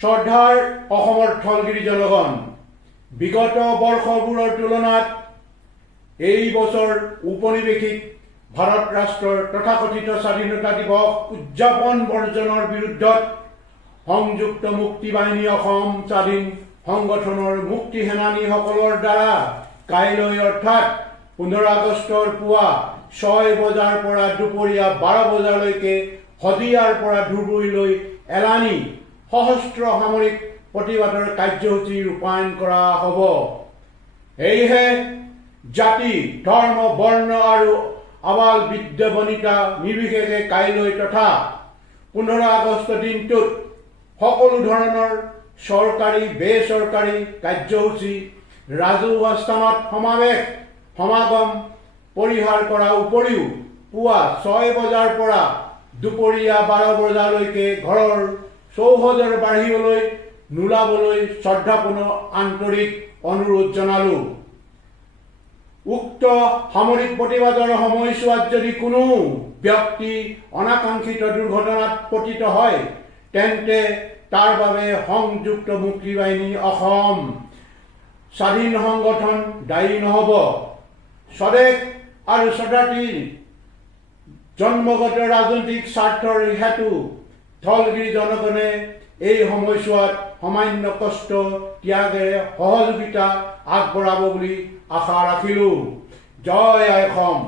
শ্ৰদ্ধাৰ অসমৰ থলগিৰি জনগণ বিগত বৰ্ষবোৰৰ তুলনাত এই বছৰ উপনিৱেশিক ভাৰত ৰাষ্ট্ৰৰ তথাকথিত স্বাধীনতা দিৱস উদযাপন বৰ্জনৰ বিৰুদ্ধত সংযুক্ত মুক্তি বাহিনী অসম স্বাধীন সংগঠনৰ মুক্তি সেনানীসকলৰ দ্বাৰা কাইলৈ অৰ্থাৎ 15 আগষ্টৰ পুৱা 6 বজাৰ পৰা দুপৰীয়া 12 বজালৈকে হদিয়াৰ পৰা ধুবুৰীলৈ এলানি সহস্ৰ সামৰিক প্ৰতিবাদৰ কাৰ্যসূচী ৰূপায়ণ কৰা হ'ব। সেয়েহে জাতি ধৰ্ম বৰ্ণ আৰু আবাল বৃদ্ধ বনিতা নিৰ্বিশেষে কাইলৈ তথা 15 আগষ্ট দিনটোত সকলো ধৰণৰ চৰকাৰী বেচৰকাৰী কাৰ্যসূচী ৰাজহুৱা স্থানত সমাগম পৰিহাৰ কৰাৰ উপৰিও পুৱা 6 বজাৰ পৰা দুপৰীয়া 12 বজালৈকে ঘৰৰ চৌহদৰ বাহিৰলৈ নোলাবলৈ শ্ৰদ্ধাপূৰ্ণ আন্তৰিক অনুৰোধ জনালো। উক্ত সামৰিক প্ৰতিবাদৰ সময়ছোৱাত যদি কোনো ব্যক্তি অনাকাংক্ষিত দুৰ্ঘটনাত পতিত হয় তেন্তে তাৰ বাবে সংযুক্ত মুক্তি বাহিনী অসম স্বাধীন সংগঠন দায়ী নহ'ব। স্বদেশ আৰু স্বজাতিৰ জন্মগত ৰাজনৈতিক স্বাৰ্থৰ হেতু থলগিৰি জনগণে এই সময়ছোৱাত সামান্য কষ্ট ত্যাগেৰে সহযোগিতা আগবঢ়াব বুলি আশা ৰাখিলোঁ। জয় অসম।